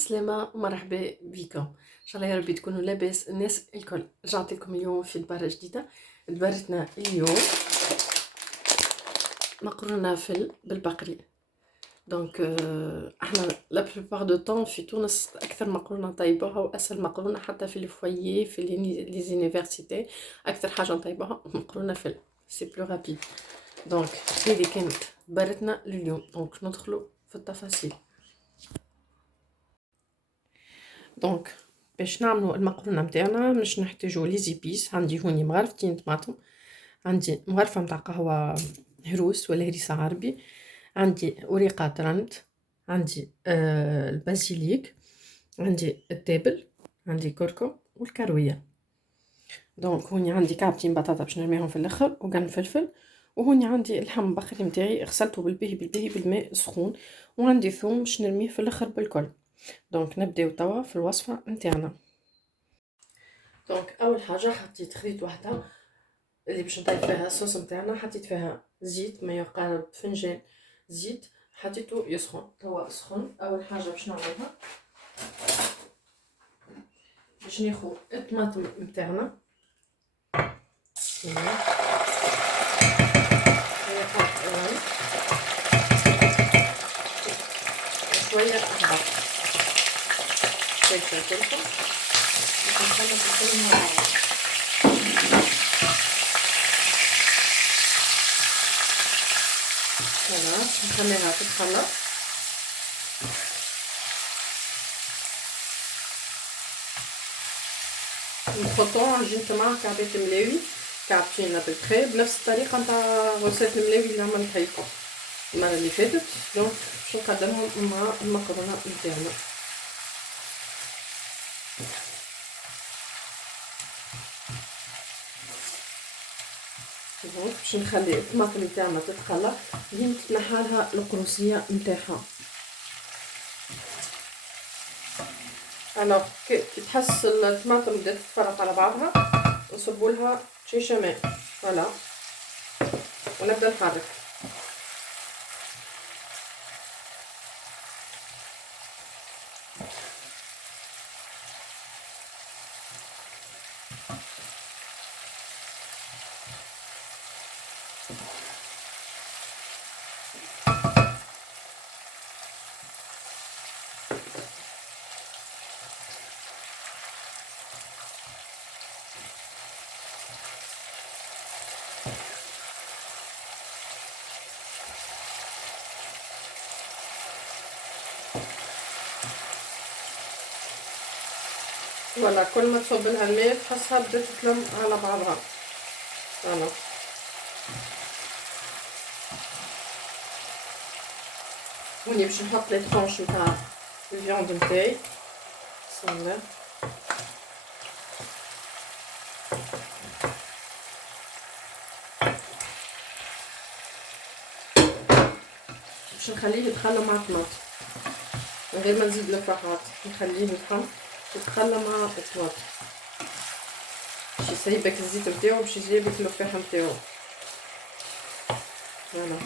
عسلامة ومرحبا بكم، إن شاء الله يا ربي تكونوا لاباس الناس الكل. رجعت لكم اليوم في دبارة جديدة. دبرتنا اليوم مقرونة بالبقري. دونك احنا لا بلوبار دو طون في تونس اكثر مقرونه نطيبوها واسهل مقرونه حتى في الفويي في لي زونيفرسيتي. اكثر حاجه نطيبوها مقرونه سي بلو رابيد. دونك هذه كانت دبرتنا لليوم. دونك ندخلوا في التفاصيل. دونك باش نعملوا المقرونه نتاعنا مش نحتاجوا لي زيبيس. عندي هوني مغرفتين طماطم، عندي مغرفه نتاع قهوه هروس ولا هريسه عربي، عندي وريقات رند، عندي البازيليك، عندي التابل، عندي كركم والكرويه. دونك هوني عندي كعبتين بطاطا باش نرميهم في الاخر وقرن فلفل، وهوني عندي اللحم بخري نتاعي غسلته بالباهي بالماء سخون، وعندي ثوم باش نرميه في الاخر بالكل. دونك نبداو توا في الوصفه نتاعنا. دونك اول حاجه حطيت خليط وحده اللي باش نطيب فيها الصوص نتاعنا، حطيت فيها زيت ما يقارب فنجان زيت، حطيته يسخن. توا سخن. اول حاجه باش نعملها باش ناخذ الطماطم نتاعنا شويه اخضر شويه فلفل باش نخلط الكل مع بعض. خلاص نخليها تتخلط. نحطو عجينة مع كعبات ملاوي، كعبتين ابريبخي بنفس الطريقة نتاع غوصات الملاوي اللي عملتها لكم المرة اللي فاتت. دونك باش نقدمهم مع المكرونة نتاعنا. دونك باش نخلي الطماطم نتاعنا تتخلط لين تتنحالها القروصية نتاعها. الوغ كي تحس الطماطم بدات تتفرق على بعضها نصبوا لها شيشه ماء. فوالا ونبدا نحرك. فوالا كل ما تصب لها الماء تحسها بدات تتلم على بعضها. فوالا هوني باش نحط لي طرونش نتاع الفياند نتاعي. بسم الله. باش نخليه يتخلى مع الطماطم من غير ما نزيد الفحات، نخليه يطحن يتخلى مع الطماطم باش يسيبك الزيت نتاعو باش يجيبك الفاحه نتاعو. فوالا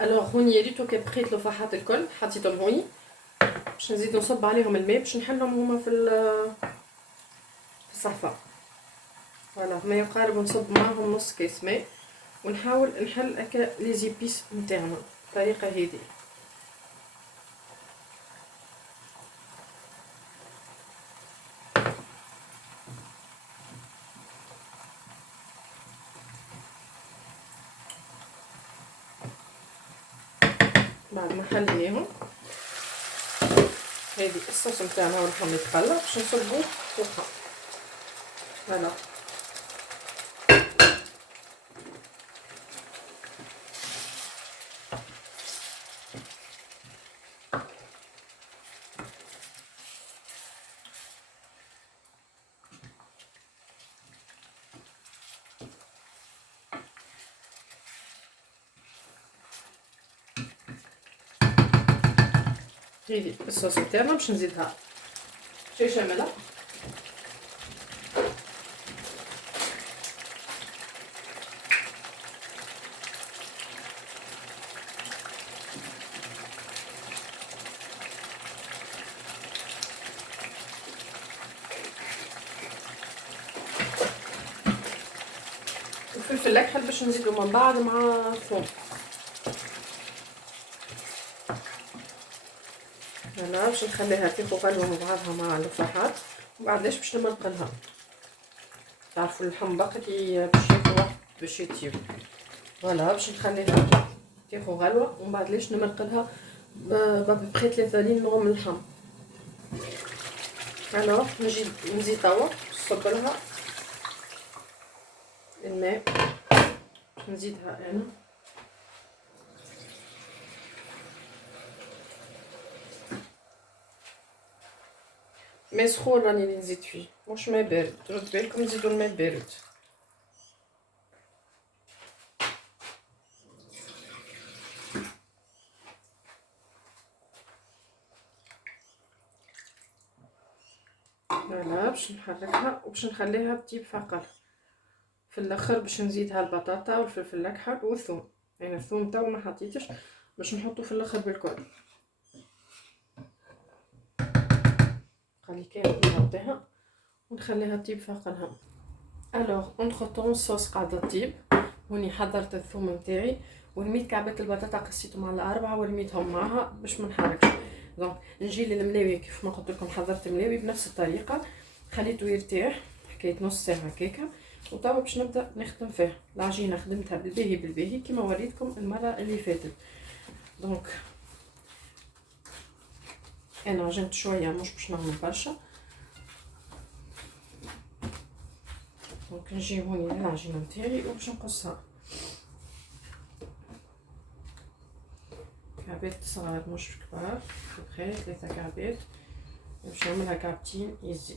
الوغ هوني يا ريتو كي بقيت الفحات الكل حطيتهم هوني باش نزيد نصب عليهم الماء باش نحلهم هما في الصحفه. فوالا ما يقارب نصب معاهم نص كيس ماء ونحاول نحل هكا لي زيبيس نتاعنا بالطريقه هذه. بعد ما حليناهم هذه الصوص نتاعنا واللحم يتخلى باش نصبوه فوقها. فوالا هذه الصوص نتاعنا باش نزيدها شيشه ملح، والفلفل الاكحل باش نزيدو من بعد مع الثوم. انا باش نخليها تاخذ غلوه مع بعضها مع الفحات، وبعد ليش باش نمرقلها. تعرفوا اللحم بقري باش ياخذ وقت باش يطيب، فوالا باش نخليها تاخذ غلوه ومن بعد ليش نمرقلها ببري 3 لين من اللحم. الوغ نجي توا نصب لها الماء، نزيدها انا ماء سخون راني نزيد فيه مش ماء بارد، رد بالكم نزيدو الماء بارد. فوالا باش نحركها وباش نخليها تطيب فقط. في الاخر باش نزيدها البطاطا والفلفل الاكحل والثوم، يعني الثوم تاو ما حطيتش باش نحطو في الاخر بالكل. خلي كامل نغطيها ونخليها تطيب فوقها. الوغ اونتر طون الصوص قاعده تطيب، هوني حضرت الثوم نتاعي ورميت كعبات البطاطا قصيتهم على 4 ورميتهم معها باش ما نحركش. دونك نجي للملاوي كيف ما قلت لكم حضرت الملاوي بنفس الطريقه، خليته يرتاح حكايه نص ساعه هكاكا، وتوا باش نبدا نخدم فيه. العجينه خدمتها بالباهي بالباهي كما وريتكم المره اللي فاتت. دونك انا عجنت شويه مش باش نعمل برشا. دونك نجي هوني للعجينه نتاعي وباش نقصها كعبات صغار مش كبار، بخير 3 كعبات باش نعملها كعبتين يزي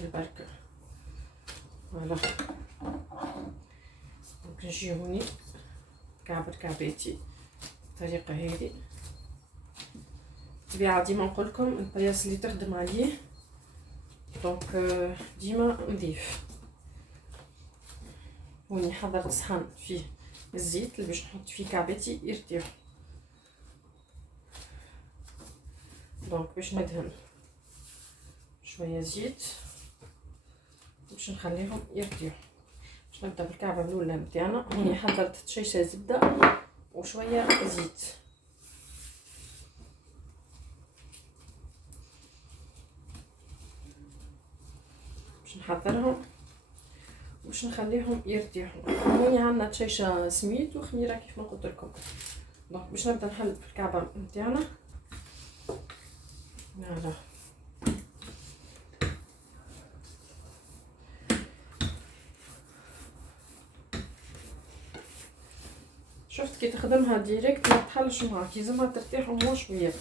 البركه. فوالا دونك نجي هوني كعبر كعباتي بالطريقه هذه. طبيعه ديما نقولكم البياس اللي تخدم عليه دونك ديما نضيف. هوني حضرت صحن فيه الزيت اللي باش نحط فيه كعباتي يرتاح. دونك باش ندهن شويه زيت باش نخليهم يرتاحوا. باش نبدا بالكعبه الاولى نتاعنا. هوني حضرت شيشه زبده وشويه زيت. باش نحضرهم باش نخليهم يرتاحوا. هوني عندنا شيشه سميد وخميره كيف ما قلت لكم. دونك باش نبدا نحل في الكعبه نتاعنا. فوالا شفت كي تخدمها ديريكت ما تحلش معاك، لازمها ترتاح مو شويه.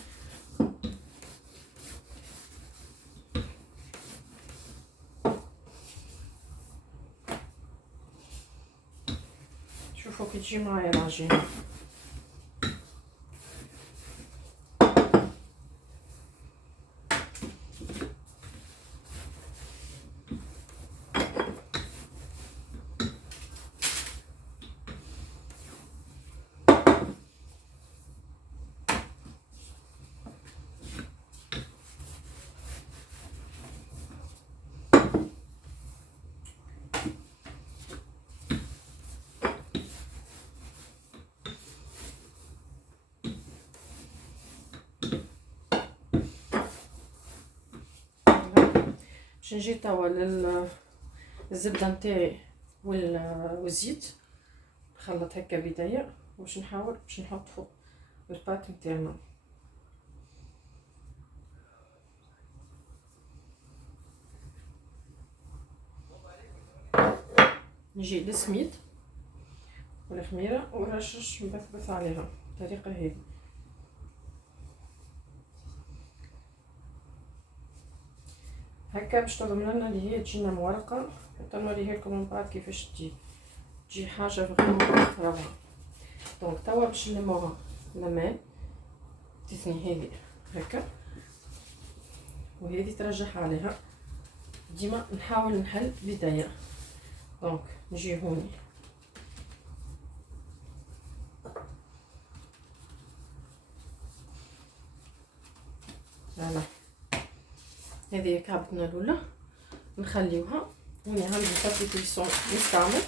شوفوا كي تجي معايا العجينه. باش نجي توا للزبده نتاعي والزيت نخلط هكا بدايه باش نحاول باش نحط فوق الباط نتاعنا. نجي للسميد والخميره ونرشش نبثبث عليها بالطريقه هذه. هكا باش تضمن لنا اللي هي تجينا مورقه، حتى نوريها لكم من بعد كيفاش تجي حاجه فريمون روعه. دونك توا باش نلموها لما تثني هذه هكا وهذه ترجح عليها. ديما نحاول نحل بدايه. دونك نجي هوني فوالا هذه كعبتنا الاولى نخليوها. هوني عندي بابي كويسون مستعمل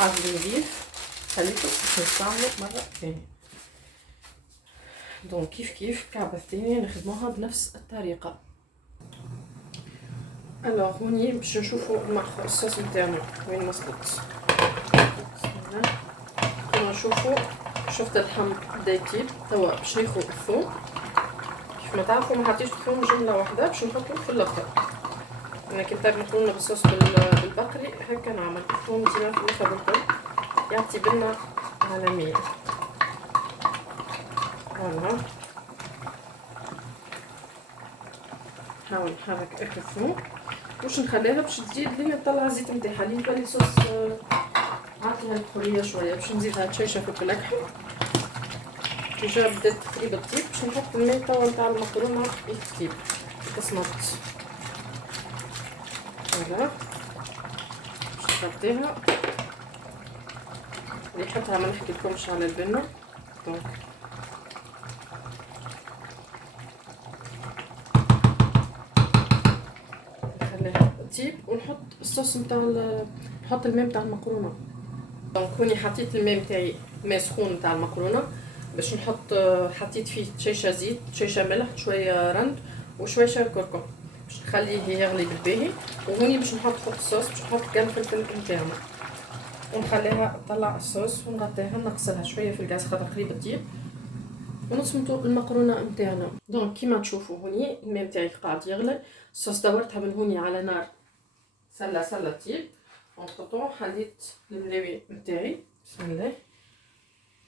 هذا النظيف خليته باش نستعملو مرة ثانية. دونك كيف الكعبة الثانية نخدموها بنفس الطريقة. الوغ هوني باش نشوفو الصوص نتاعنا وين وصلت. كما نشوفو شفت اللحم بدا يطيب، توا باش ناخو الثوم. كيف ما تعرفوا ما حطيتش الثوم جملة واحدة باش نحطو في الاخر. انا كي نطيب مكرونة بالصوص بالبقري هكا نعمل الثوم ديما في الاخر بالكل، يعطي بنة عالمية. فوالا نحاول نحرك اخر الثوم باش نخليها باش تزيد لين تطلع الزيت نتاعها، لين تولي صوص عاطيها الحرية شوية. باش نزيدها تشيشة في الكلاكحة ديجا بدات تقريبا تطيب، باش نحط الماء توا نتاع المكرونة يطيب تصمت. فوالا باش نغطيها ريحتها ما نحكيلكمش على البنة. دونك نخليها تطيب ونحط الصوص نتاع نحط الماء نتاع المكرونة. دونك هوني حطيت الماء نتاعي ماء سخون نتاع المكرونة باش نحط، حطيت فيه شيشة زيت، شيشة ملح، شوية رند وشوية كركم باش نخليه يغلي بالباهي. وهوني باش نحط فوق الصوص باش نحط قرن فلفل نتاعنا ونخليها تطلع الصوص ونغطيها نقصلها شوية في الغاز خاطر قريب تطيب ونصمتو المكرونة نتاعنا. دونك كيما تشوفوا هوني الماء نتاعي قاعد يغلي، الصوص دورتها من هوني على نار سلة تطيب. اونطون حليت الملاوي نتاعي بسم الله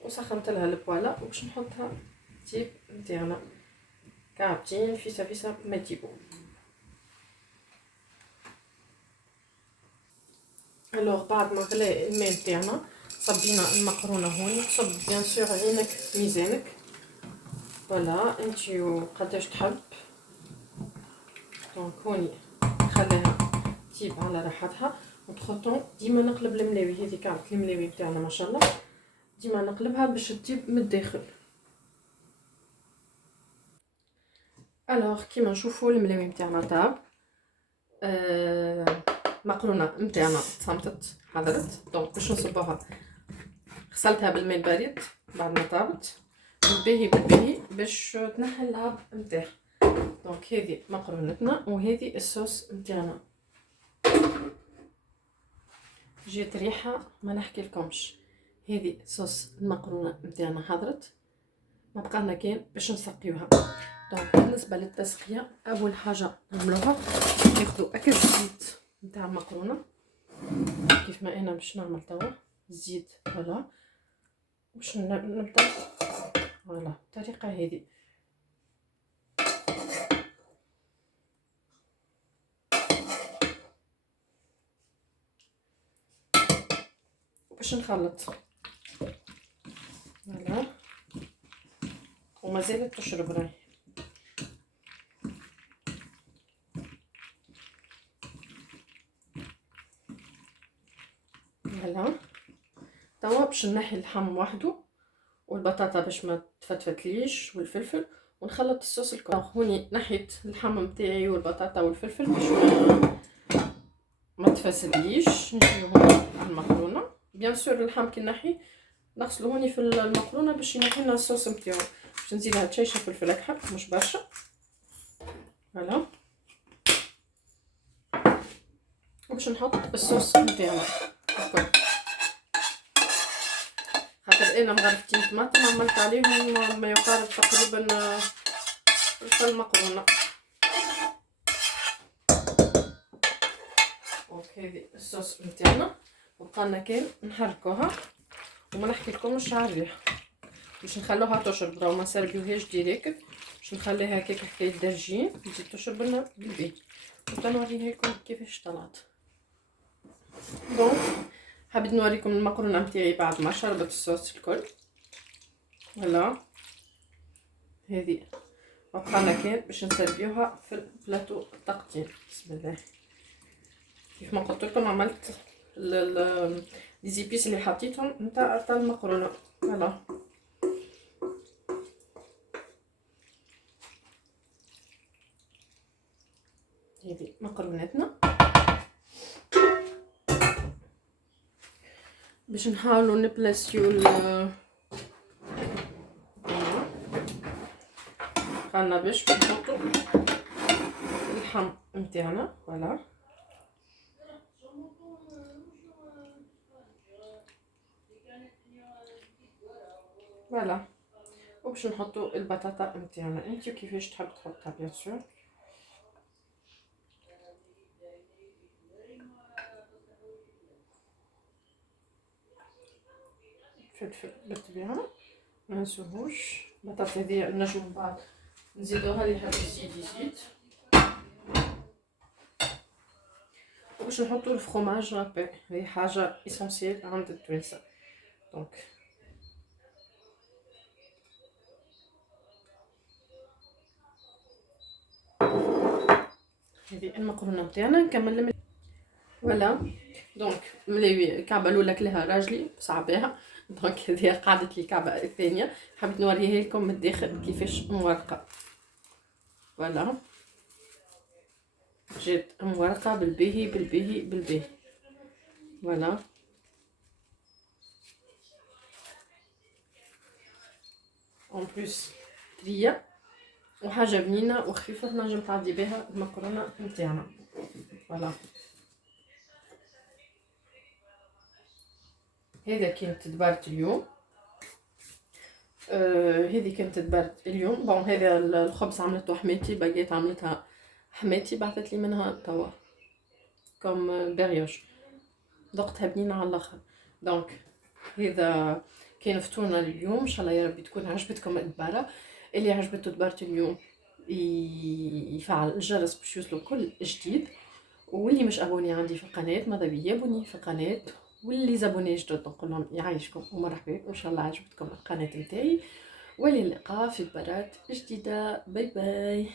وسخنت لها البوالا وباش نحطها تيب نتاعنا كعبتين فيسا ما يطيبوا. الوغ بعد ما غلى الماء نتاعنا صبينا المكرونه هون. تصب بيان سور عينك ميزانك، فوالا انتي وقداش تحب. دونك هوني نخليها تطيب على راحتها. وتخطون ديما نقلب الملاوي، هذه كعبة الملاوي نتاعنا ما شاء الله ديما نقلبها باش تطيب من الداخل. الوغ كيما نشوفوا الملاوي نتاعنا طاب، المكرونه نتاعنا تصمتت حضرت. دونك باش نصبوها غسلتها بالماء البارد بعد ما طابت بالباهي باش تنحي اللعب نتاعها. دونك هذه مكرونتنا وهذه الصوص نتاعنا. جات ريحه ما نحكي لكمش. هذه صوص المكرونه نتاعنا حضرت، ما بقالنا كان باش نسقيوها. دونك بالنسبه للتسقيه اول حاجه نعملوها ناخذوا اكل زيت نتاع المكرونه كيف ما انا باش نعمل توا الزيت. فوالا باش نبدا فوالا الطريقه هذه. باش نخلط فوالا ومازالت تشرب راهي. فوالا توا باش نحي اللحم وحده والبطاطا باش ما تفتفتليش والفلفل ونخلط الصوص الكل. هوني نحيت اللحم نتاعي والبطاطا والفلفل باش ما تفسدليش. نجيو على المكرونه بيان سور اللحم كي نحي نغسلو هوني في المكرونه باش ينحي لنا الصوص نتاعو. باش نزيدها تشيشه فلفل اكحل مش برشا. فوالا وباش نحط الصوص نتاعنا الكل. خاطر انا مغرفتين طماطم عملت عليهم ما يقارب تقريبا في المكرونه. دونك هذه الصوص نتاعنا وبقالنا كان نحركوها وما نحكي لكمش على الريحه باش نخلوها تشرب. راهو ما سربيوهاش ديريكت باش نخليها هكاك حكايه درجين تزيد تشرب لنا بالبيت وتنوريها لكم كيفاش طلعت. دونك حبيت نوريكم المكرونه نتاعي بعد ما شربت الصوص الكل. فوالا هذه وبقالنا كان باش نسربيوها في البلاطو التقطير. بسم الله كيف ما قلت لكم عملت لي زيبيس اللي حطيتهم نتاع المكرونه. فوالا هذه مكرونتنا. باش نحاولوا نبلاسيو خلنا باش نحطوا اللحم نتاعنا. فوالا وباش نحطوا البطاطا نتاعنا. انت كيفاش تحب تحطها بيان سور. فلفل بالطبيعه ما ننسوهوش. البطاطا هذه نجمو من بعد نزيدوها اللي يحب يزيد. وباش نحطوا الفرomاج رابي، هي حاجه اسونسيال عند التوانسه. دونك هذه المقرونه نتاعنا. نكمل فوالا. دونك ملي الكعبه الاولى كلها راجلي صعباها، دونك هذه قعدت لي الكعبه الثانيه. حبيت نوريها لكم من الداخل كيفاش مورقه. فوالا جات مورقه بالباهي بالباهي بالباهي. فوالا اون بليس طريه وحاجه بنينه وخفيفه تنجم تعدي بها المقرونه نتاعنا. فوالا هذا كانت تدبرت اليوم. هذه كانت تدبرت اليوم. بون هذا الخبز عملته حماتي، باقيت عملتها حماتي، بعثت لي منها توا كوم بريوش، ذقتها بنينه على الاخر. دونك هذا كان فطورنا اليوم. ان شاء الله يا ربي تكون عجبتكم الدباره. اللي عجبته دبرت اليوم يفعل الجرس باش يوصلوا كل جديد. واللي مش ابوني عندي في القناه ماذا بيا يابوني في القناه. واللي زابوني جدد نقول لهم يعيشكم ومرحبا، وان شاء الله عجبتكم القناه نتاعي. وللقاء في دبارات جديده. باي باي.